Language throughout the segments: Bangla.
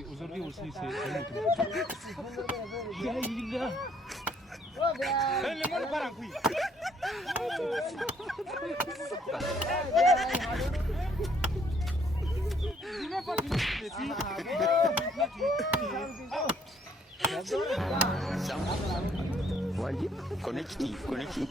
aujourd'hui aussi c'est Connecting.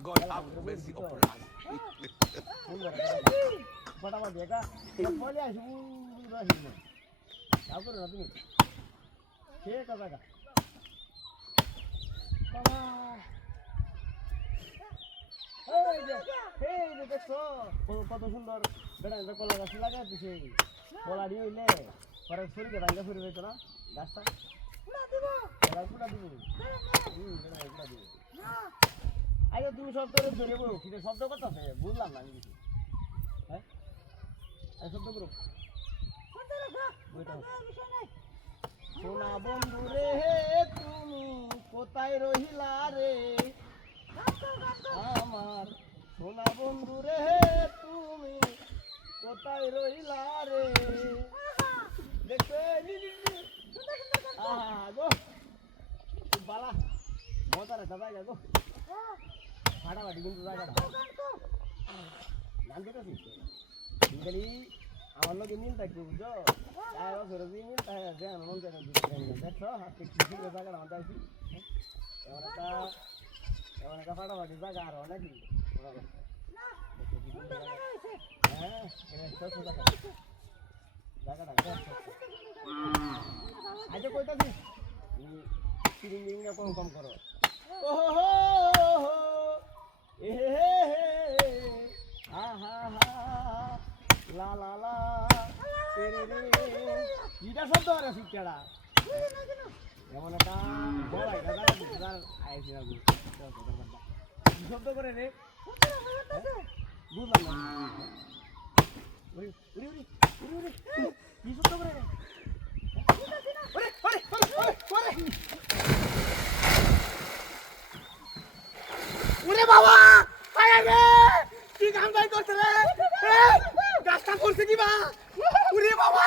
God have mercy upon us. কত সুন্দর বেড়া কলা গাছ লাগাই দিছে কলা দিয়ে হইলে পরে শরীরে ভাঙ্গা ফিরে যেত না গাছটা আগে তুমি শব্দ ধরে বলো কিন্তু শব্দ কথা বুঝলাম না কিছু হ্যাঁ শব্দ করো সোনা বন্ধু রে তুমি কোথায় রহিলা রে আমার সোনা বন্ধু রে তুমি কোথায় রহিলা রে দেখো গো বালা মজা রে দাদা গো ফাটাফাটি কিন্তু জায়গাটা গান কেটেছি খালি আমার লোকে মিল থাকবে বুঝছো মিল থাকে মন দেখছো কৃষি জায়গা আমাদের আছি এমন একটা ফাটাফাটি জায়গা আরো নাকি হ্যাঁ জায়গাটা আচ্ছা কইতাছিস কম কম করো ওহো এ হা হা হা লা লা লা তেরে রে ইটা শব্দ আর শিক্ষাটা এমন একটা বড় একটা জায়গা আইছি না কি শব্দ করে রে বুঝলাম না উড়ি উড়ি উড়ি উড়ি উড়ি কি শব্দ করে রে ওরে ওরে ওরে ওরে ওরে বাবা আয় রে কি কাম করতে রে গাছটা করছে কি বা ওরে বাবা